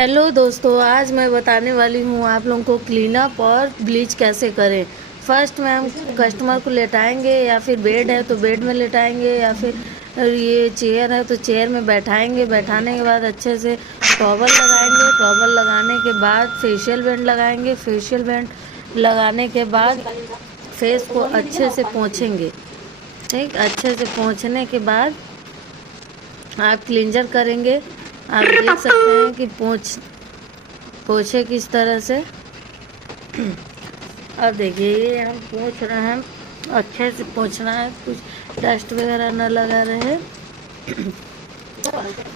Hello दोस्तों, आज मैं बताने वाली हूँ आप लोगों को क्लीन अप और ब्लीच कैसे करें। फर्स्ट में हम कस्टमर को लेटाएंगे, या फिर बेड है तो बेड में लेटाएंगे, या फिर ये चेयर है तो चेयर में बैठाएंगे। बैठाने के बाद अच्छे से टॉवल लगाएंगे। टॉवल लगाने के बाद फेशियल बैंड लगाएंगे। फेशियल बैंड लगाने के बाद फेस को अच्छे से पोंछेंगे। ठीक, अच्छे से पोंछने के बाद आप क्लींजर करेंगे। आप देख सकते हैं कि पोछे किस तरह से। अब देखिए, ये हम पोंछ रहे हैं, अच्छे से पोंछना है, कुछ डस्ट वगैरह न लगा रहे।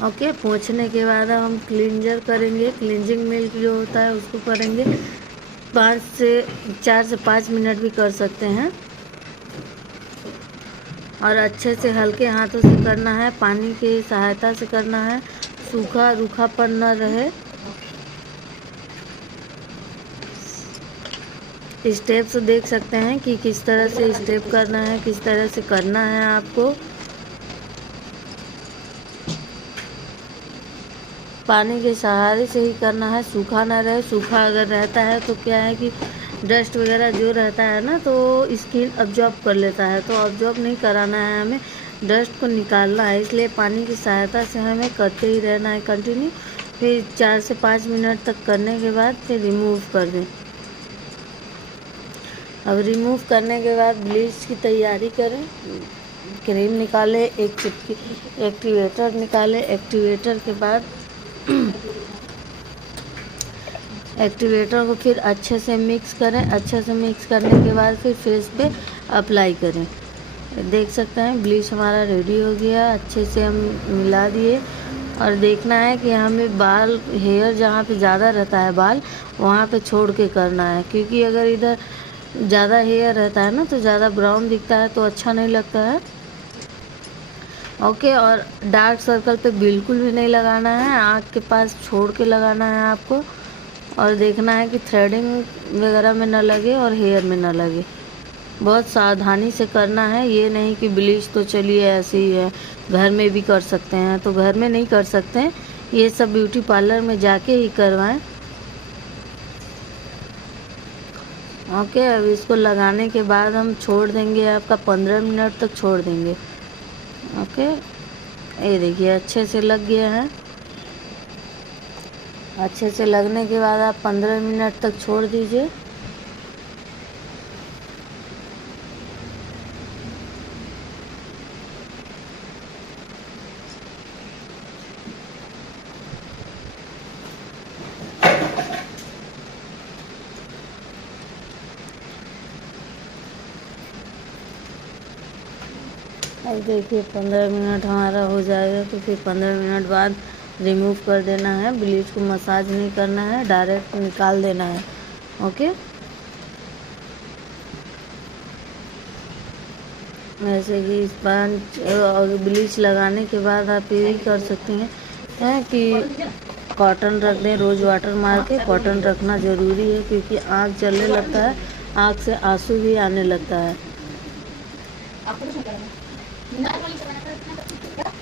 ओके, पोंछने के बाद हम क्लींजर करेंगे। क्लींजिंग मिल्क जो होता है उसको करेंगे। 4 से 5 मिनट भी कर सकते हैं, और अच्छे से हल्के हाथों से करना है, पानी की सहायता से करना है, सूखा रूखापन न रहे। स्टेप्स देख सकते हैं कि किस तरह से स्टेप करना है, किस तरह से करना है आपको। पानी के सहारे से ही करना है, सूखा ना रहे। सूखा अगर रहता है तो क्या है कि डस्ट वगैरह जो रहता है ना, तो स्किन अब्जॉर्ब कर लेता है। तो अब्जॉर्ब नहीं कराना है, हमें डस्ट को निकालना है। इसलिए पानी की सहायता से हमें करते ही रहना है कंटिन्यू। फिर 4 से 5 मिनट तक करने के बाद फिर रिमूव कर दें। अब रिमूव करने के बाद ब्लीच की तैयारी करें। क्रीम निकालें, एक चुटकी एक्टिवेटर निकालें। एक्टिवेटर के बाद एक्टिवेटर को फिर अच्छे से मिक्स करें। अच्छे से मिक्स करने के बाद फिर फेस पे अप्लाई करें। देख सकते हैं ब्लीच हमारा रेडी हो गया। अच्छे से हम मिला दिए, और देखना है कि हमें बाल हेयर जहाँ पे ज़्यादा रहता है बाल, वहाँ पे छोड़ के करना है। क्योंकि अगर इधर ज़्यादा हेयर रहता है ना, तो ज़्यादा ब्राउन दिखता है, तो अच्छा नहीं लगता है। ओके, और डार्क सर्कल पे बिल्कुल भी नहीं लगाना है, आँख के पास छोड़ के लगाना है आपको। और देखना है कि थ्रेडिंग वगैरह में न लगे और हेयर में न लगे। बहुत सावधानी से करना है। ये नहीं कि ब्लीच तो चलिए ऐसे ही है, घर में भी कर सकते हैं, तो घर में नहीं कर सकते हैं। ये सब ब्यूटी पार्लर में जाके ही करवाएं। ओके, अब इसको लगाने के बाद हम छोड़ देंगे, आपका 15 मिनट तक छोड़ देंगे। ओके, ये देखिए अच्छे से लग गया है। अच्छे से लगने के बाद आप 15 मिनट तक छोड़ दीजिए। अब देखिए 15 मिनट हमारा हो जाएगा, तो फिर 15 मिनट बाद रिमूव कर देना है। ब्लीच को मसाज नहीं करना है, डायरेक्ट निकाल देना है। ओके, जैसे कि ब्लीच लगाने के बाद आप ये भी कर सकते हैं कि कॉटन रख दें। रोज़ वाटर मार के कॉटन रखना ज़रूरी है, क्योंकि आँख जलने लगता है, आँख से आंसू भी आने लगता है।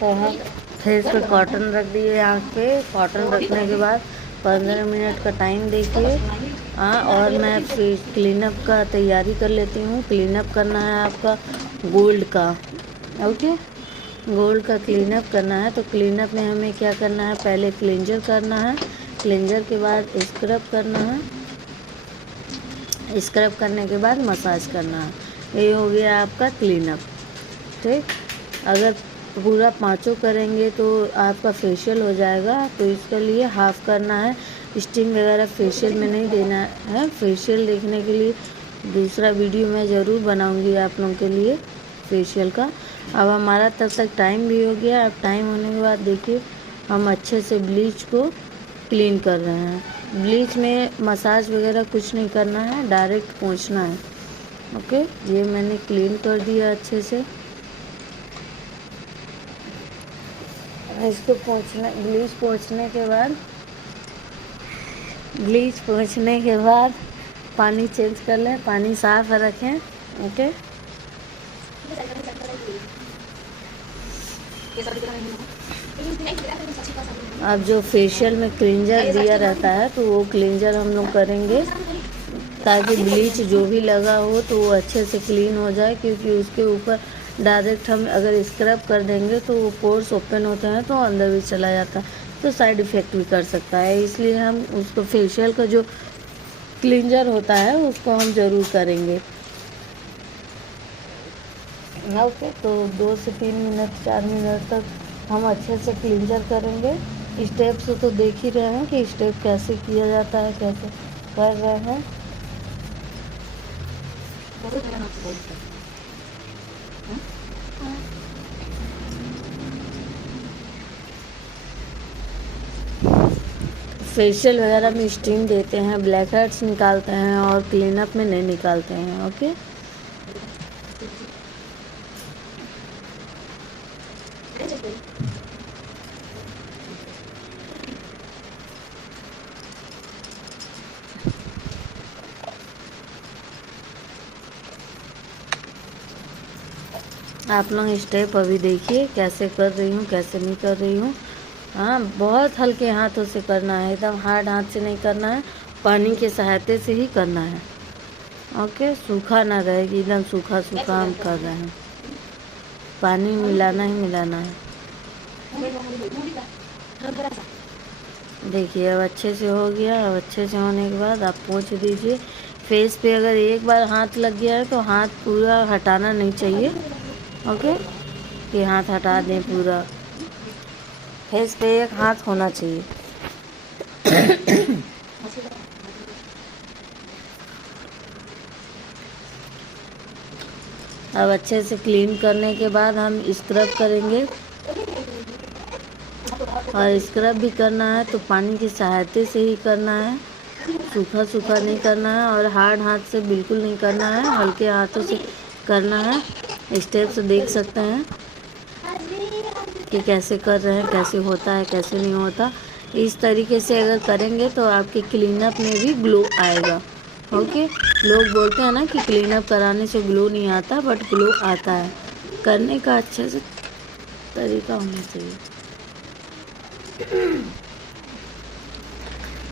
तो हम फेस पे कॉटन रख दिए, आँख पे कॉटन रखने के बाद 15 मिनट का टाइम देखिए। और मैं फिर क्लीनअप का तैयारी कर लेती हूँ। क्लीनअप करना है आपका गोल्ड का। ओके, गोल्ड का क्लीनअप करना है। तो क्लीनअप में हमें क्या करना है, पहले क्लींजर करना है। क्लींजर के बाद स्क्रब करना है। स्क्रब करने के बाद मसाज करना है। ये हो गया आपका क्लीनअप। ठीक, अगर पूरा 5 करेंगे तो आपका फेशियल हो जाएगा। तो इसके लिए हाफ़ करना है। स्टीम वगैरह फेशियल में नहीं देना है। फेशियल देखने के लिए दूसरा वीडियो मैं ज़रूर बनाऊंगी आप लोगों के लिए फेशियल का। अब हमारा तब तक टाइम भी हो गया। अब टाइम होने के बाद देखिए हम अच्छे से ब्लीच को क्लीन कर रहे हैं। ब्लीच में मसाज वगैरह कुछ नहीं करना है, डायरेक्ट पोंछना है। ओके, ये मैंने क्लीन कर दिया अच्छे से। इसको ब्लीच पोंछने के बाद पानी चेंज कर लें, पानी साफ रखें। ओके, अब जो फेशियल में क्लींजर दिया रहता है तो वो क्लींजर हम लोग करेंगे ताकि ब्लीच जो भी लगा हो तो वो अच्छे से क्लीन हो जाए, क्योंकि उसके ऊपर डायरेक्ट हम अगर स्क्रब कर देंगे तो वो पोर्स ओपन होते हैं तो अंदर भी चला जाता है, तो साइड इफ़ेक्ट भी कर सकता है। इसलिए हम उसको फेशियल का जो क्लींजर होता है उसको हम ज़रूर करेंगे। ओके, तो 2 से 3 मिनट 4 मिनट तक हम अच्छे से क्लींजर करेंगे। स्टेप्स तो देख ही रहे हैं कि स्टेप कैसे किया जाता है, कैसे कर रहे हैं। फेशियल वगैरह में स्टीम देते हैं, ब्लैक हेड्स निकालते हैं और क्लीनअप में नहीं निकालते हैं। ओके, आप लोग स्टेप अभी देखिए कैसे कर रही हूँ, कैसे नहीं कर रही हूँ। हाँ, बहुत हल्के हाथों से करना है, एकदम हार्ड हाथ से नहीं करना है, पानी के सहायता से ही करना है। ओके, सूखा ना रहे कि एकदम सूखा सूखा हम कर रहे हैं, पानी मिलाना ही मिलाना है। देखिए अब अच्छे से हो गया। अब अच्छे से होने के बाद आप पोंछ दीजिए। फेस पे अगर एक बार हाथ लग गया है तो हाथ पूरा हटाना नहीं चाहिए। ओके, कि हाथ हटा दें पूरा, फेस पे एक हाथ होना चाहिए। अब अच्छे से क्लीन करने के बाद हम स्क्रब करेंगे, और स्क्रब भी करना है तो पानी की सहायता से ही करना है, सूखा सूखा नहीं करना है और हार्ड हाथ से बिल्कुल नहीं करना है, हल्के हाथों से करना है। स्टेप्स देख सकते हैं कि कैसे कर रहे हैं, कैसे होता है, कैसे नहीं होता। इस तरीके से अगर करेंगे तो आपके क्लीनअप में भी ग्लो आएगा। ओके, लोग बोलते हैं ना कि क्लीनअप कराने से ग्लो नहीं आता, बट ग्लो आता है। करने का अच्छे से तरीका होना चाहिए,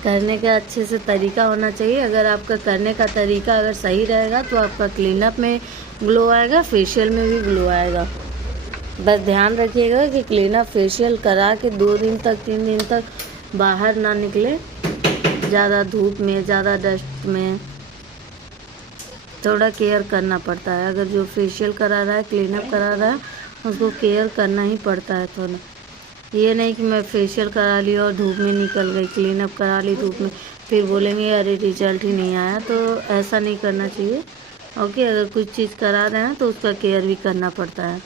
करने का अच्छे से तरीका होना चाहिए। अगर आपका करने का तरीका अगर सही रहेगा तो आपका क्लीनअप में ग्लो आएगा, फेशियल में भी ग्लो आएगा। बस ध्यान रखिएगा कि क्लीनअप फेशियल करा के 2 दिन तक 3 दिन तक बाहर ना निकले, ज़्यादा धूप में, ज़्यादा डस्ट में। थोड़ा केयर करना पड़ता है। अगर जो फेशियल करा रहा है, क्लीनअप करा रहा है, उसको केयर करना ही पड़ता है थोड़ा। ये नहीं कि मैं फेशियल करा ली और धूप में निकल गई, क्लीनअप करा ली धूप में, फिर बोलेंगे अरे रिजल्ट ही नहीं आया, तो ऐसा नहीं करना चाहिए। ओके, अगर कुछ चीज़ करा रहे हैं तो उसका केयर भी करना पड़ता है।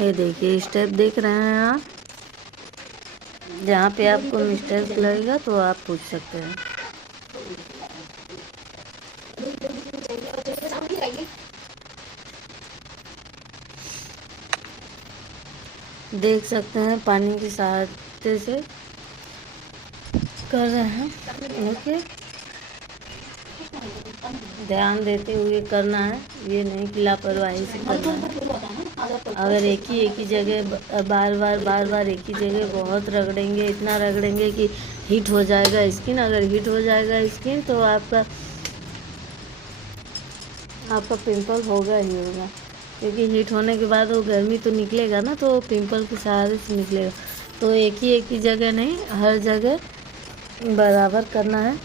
ये देखिए स्टेप देख रहे हैं आप, जहाँ पे आपको मिस्टेक लगेगा तो आप पूछ सकते हैं। देख सकते हैं पानी की सहायता से कर रहे हैं। ओके, ध्यान देते हुए करना है, ये नहीं कि लापरवाही से करना है। अगर एक ही जगह बार बार एक ही जगह बहुत रगड़ेंगे, इतना रगड़ेंगे कि हीट हो जाएगा स्किन। अगर हीट हो जाएगा स्किन तो आपका पिंपल होगा ही होगा, क्योंकि हीट होने के बाद वो गर्मी तो निकलेगा ना, तो पिंपल के सहारे से निकलेगा। तो एक ही जगह नहीं, हर जगह बराबर करना है।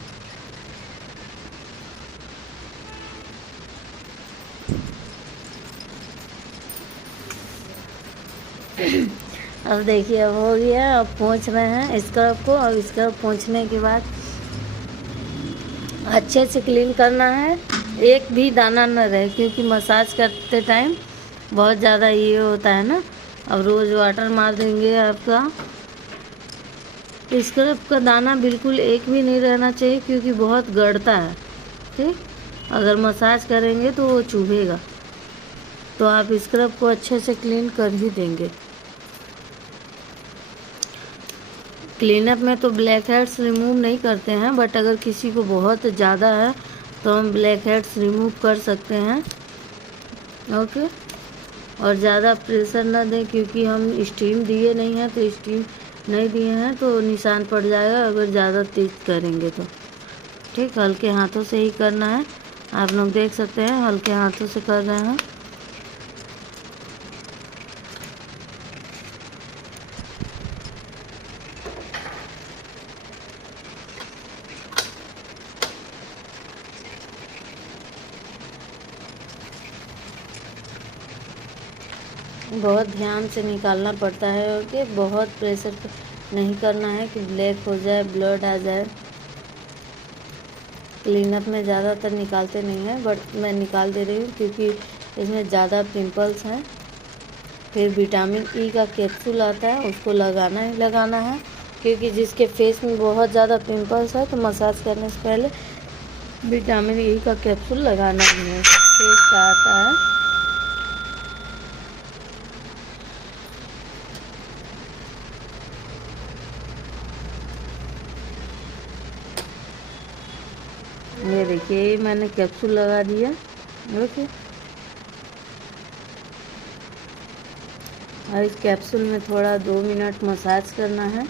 अब देखिए अब हो गया। अब पोंछ रहे हैं स्क्रब को। अब स्क्रब पोंछने के बाद अच्छे से क्लीन करना है, एक भी दाना न रहे, क्योंकि मसाज करते टाइम बहुत ज़्यादा ये होता है ना। अब रोज़ वाटर मार देंगे, आपका स्क्रब का दाना बिल्कुल एक भी नहीं रहना चाहिए, क्योंकि बहुत गड़ता है। ठीक, अगर मसाज करेंगे तो वो चुभेगा, तो आप स्क्रब को अच्छे से क्लीन कर ही देंगे। क्लीनअप में तो ब्लैक हेड्स रिमूव नहीं करते हैं, बट अगर किसी को बहुत ज़्यादा है तो हम ब्लैक हेड्स रिमूव कर सकते हैं। ओके, और ज़्यादा प्रेशर ना दें, क्योंकि हम स्टीम दिए नहीं हैं, तो स्टीम नहीं दिए हैं तो निशान पड़ जाएगा अगर ज़्यादा तेज़ करेंगे तो। ठीक, हल्के हाथों से ही करना है। आप लोग देख सकते हैं हल्के हाथों से कर रहे हैं। बहुत ध्यान से निकालना पड़ता है, ओके। बहुत प्रेशर नहीं करना है कि ब्लैक हो जाए, ब्लड आ जाए। क्लीनअप में ज़्यादातर निकालते नहीं हैं, बट मैं निकाल दे रही हूँ क्योंकि इसमें ज़्यादा पिंपल्स हैं। फिर विटामिन ई का कैप्सूल आता है, उसको लगाना ही लगाना है, क्योंकि जिसके फेस में बहुत ज़्यादा पिंपल्स है तो मसाज करने से पहले विटामिन ई का कैप्सूल लगाना ही है। फेस का आता है। ये देखिए मैंने कैप्सूल लगा दिया, ओके। और इस कैप्सूल में थोड़ा 2 मिनट मसाज करना है।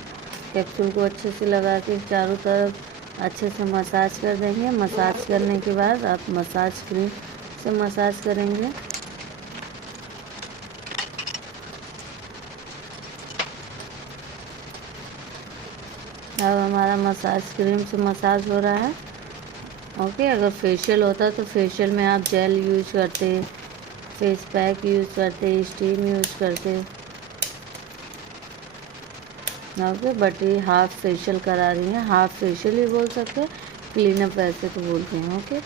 कैप्सूल को अच्छे से लगा के चारों तरफ अच्छे से मसाज कर देंगे। मसाज करने के बाद आप मसाज क्रीम से मसाज करेंगे। अब हमारा मसाज क्रीम से मसाज हो रहा है, ओके। अगर फेशियल होता तो फेशियल में आप जेल यूज करते, फेस पैक यूज करते, स्टीम यूज करते, ओके। बट ये हाफ फेशियल करा रही हैं, हाफ फेशियल ही बोल सकते हैं, क्लीनअप वैसे तो बोलते हैं, ओके।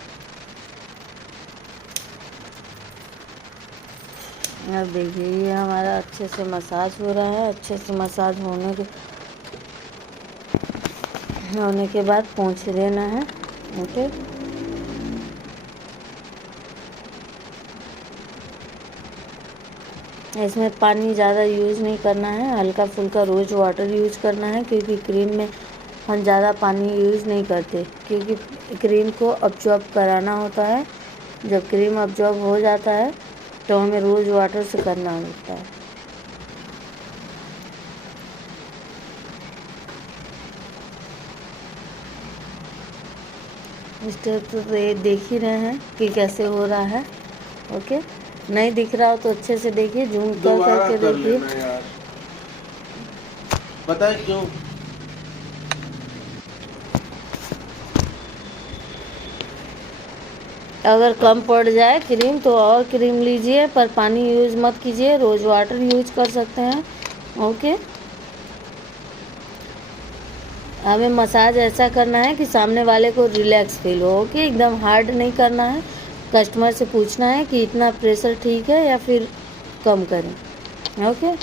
अब देखिए ये हमारा अच्छे से मसाज हो रहा है। अच्छे से मसाज होने के बाद पोंछ देना है, ओके। इसमें पानी ज़्यादा यूज़ नहीं करना है, हल्का फुल्का रोज़ वाटर यूज़ करना है, क्योंकि क्रीम में हम ज़्यादा पानी यूज़ नहीं करते, क्योंकि क्रीम को अब्जॉर्ब कराना होता है। जब क्रीम अब्जॉर्ब हो जाता है तो हमें रोज़ वाटर से करना होता है। स्टेप तो ये देख ही रहे हैं कि कैसे हो रहा है, ओके। नहीं दिख रहा हो तो अच्छे से देखिए, जूम कर करके देखिए। पता है क्यों? अगर कम पड़ जाए क्रीम तो और क्रीम लीजिए, पर पानी यूज़ मत कीजिए, रोज़ वाटर यूज कर सकते हैं, ओके। हमें मसाज ऐसा करना है कि सामने वाले को रिलैक्स फील हो, ओके। एकदम हार्ड नहीं करना है। कस्टमर से पूछना है कि इतना प्रेशर ठीक है या फिर कम करें, ओके।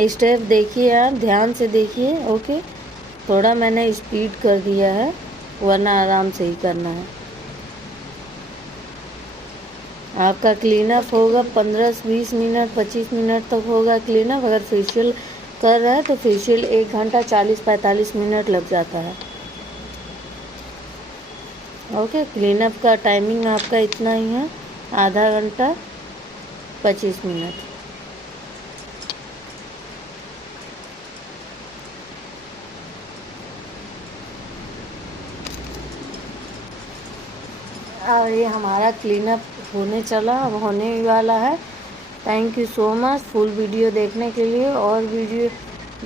स्टेप देखिए, आप ध्यान से देखिए, ओके। थोड़ा मैंने स्पीड कर दिया है, वरना आराम से ही करना है। आपका क्लीनअप होगा 15-20 मिनट, 25 मिनट तक होगा क्लीनअप। अगर फेशियल कर रहा है तो फेशियल 1 घंटा 40-45 मिनट लग जाता है, ओके। क्लीनअप का टाइमिंग आपका इतना ही है, आधा घंटा 25 मिनट। और ये हमारा क्लीनअप होने चला, अब होने ही वाला है। Thank you so much full video देखने के लिए, और वीडियो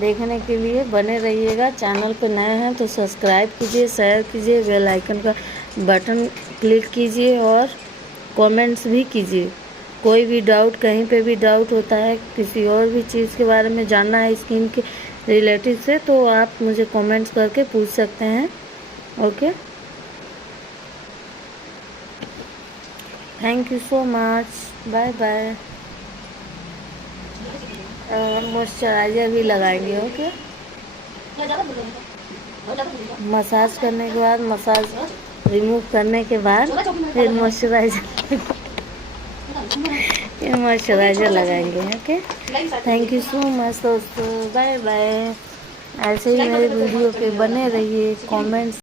देखने के लिए बने रहिएगा। चैनल पे नए हैं तो सब्सक्राइब कीजिए, शेयर कीजिए, बेल आइकन का बटन क्लिक कीजिए और कमेंट्स भी कीजिए। कोई भी डाउट, कहीं पे भी डाउट होता है, किसी और भी चीज़ के बारे में जानना है स्किन के रिलेटेड से, तो आप मुझे कमेंट्स करके पूछ सकते हैं, okay. Thank you so much, bye bye. Moisturiser भी लगाएंगे, ओके। मसाज करने के बाद, मसाज रिमूव करने के बाद फिर मॉइस्चराइज़र लगाएंगे, okay. Thank you so much दोस्तों, बाय बाय। ऐसे ही मेरे वीडियो पे बने रहिए, कमेंट्स